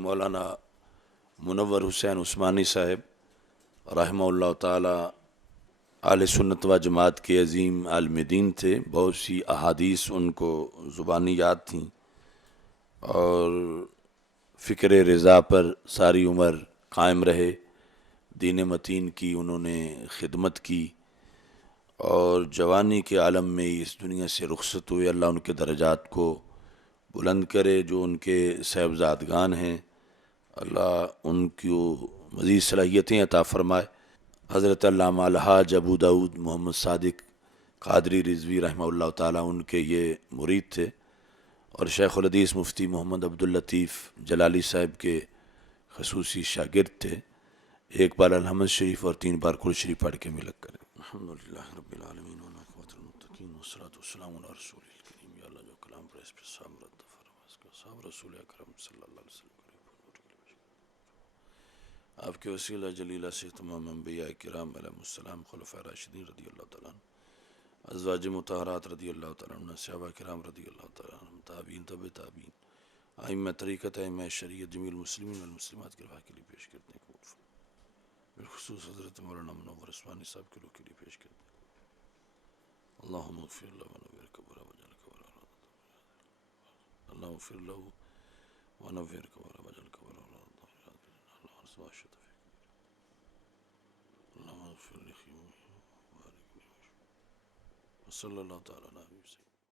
مولانا منور حسین عثمانی صاحب رحمہ اللہ تعالی اہل سنت و جماعت کے عظیم عالم دین تھے. بہت سی احادیث ان کو زبانی یاد تھیں اور فکر رضا پر ساری عمر قائم رہے. دین متین کی انہوں نے خدمت کی اور جوانی کے عالم میں اس دنیا سے رخصت ہوئے. اللہ ان کے درجات کو بلند کرے. جو ان کے صاحبزادگان ہیں اللہ ان کو مزید صلاحیتیں عطا فرمائے. حضرت علامہ الحاج ابو داود محمد صادق قادری رضوی رحمہ اللہ تعالیٰ ان کے یہ مرید تھے اور شیخ الحدیث مفتی محمد عبداللطیف جلالی صاحب کے خصوصی شاگرد تھے. ایک بار الحمد شریف اور 3 بار کل شریف پڑھ کے ملک کریں. الحمدللہ رب العالمین والعاقبۃ للمتقین والصلاۃ والسلام علی رسول الکریم. یا اللہ جو کلام پر اس پہ صابرت فرماس کا صاحب رسول اکرم صلی اللہ علیہ وسلم. آپ کے وسیلہ جلیلہ سے تمام انبیاء کرام علیہ السلام، خلفاء راشدین رضی اللہ تعالیٰ عنہ، ازواج مطہرات رضی اللہ تعالیٰ عنہ، صحابہ کرام رضی اللہ تعالیٰ عنہ، تابعین تبع تابعین، ائمہ طریقت ائمہ شریعت، جمیع المسلمین والمسلمات کے رفاق کے لیے پیش کرتے ہیں. بالخصوص حضرت مولانا منور عثمانی صاحب کے لوگ کے لیے پیش کرتے ہیں. اللہم اغفر له ونور قبرہ وجعل قبرہ، اللہم اغفر له ونور قبرہ وجعل قبرہ، صلی اللہ تعالیٰ علیہ وسلم.